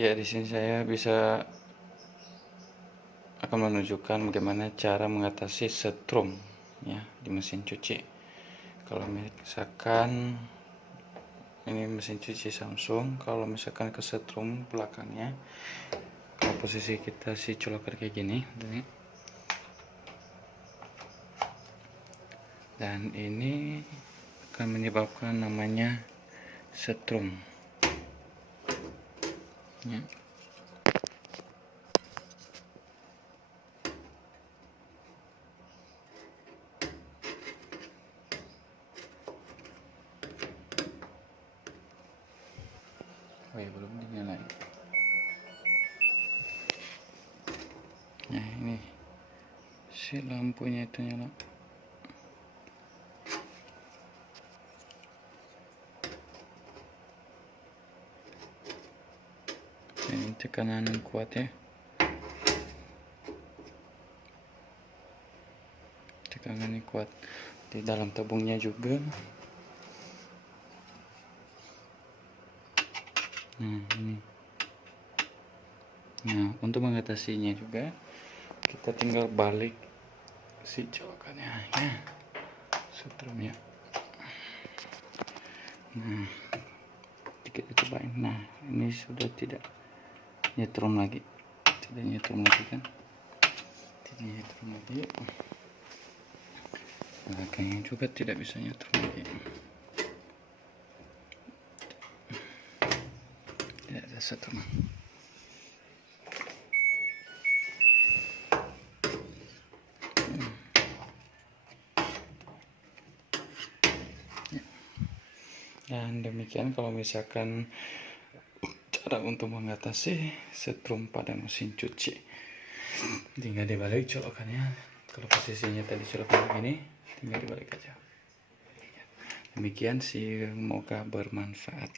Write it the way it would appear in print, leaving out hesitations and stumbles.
Ya, di sini saya bisa akan menunjukkan bagaimana cara mengatasi setrum ya di mesin cuci. Kalau misalkan ini mesin cuci Samsung, kalau misalkan ke setrum belakangnya, kalau posisi kita si colokan kayak gini, dan ini akan menyebabkan namanya setrum ya. Oh ya, belum dinyalain. Nah, ini si lampunya itu nyala. Ini tekanan yang kuat ya, tekanan yang kuat di dalam tabungnya juga. Nah, untuk mengatasinya juga kita tinggal balik si colokannya ya, setrumnya. Nah, kita cobain. Nah, ini sudah tidak nyetrum lagi, tidak nyetrum lagi kan, tidak nyetrum lagi. Belakangnya juga tidak bisa nyetrum lagi, tidak ada setrum. Dan demikian kalau misalkan cara untuk mengatasi setrum pada mesin cuci. Tinggal dibalik colokannya. Kalau posisinya tadi colokan begini, tinggal dibalik aja. Demikian sih, semoga bermanfaat.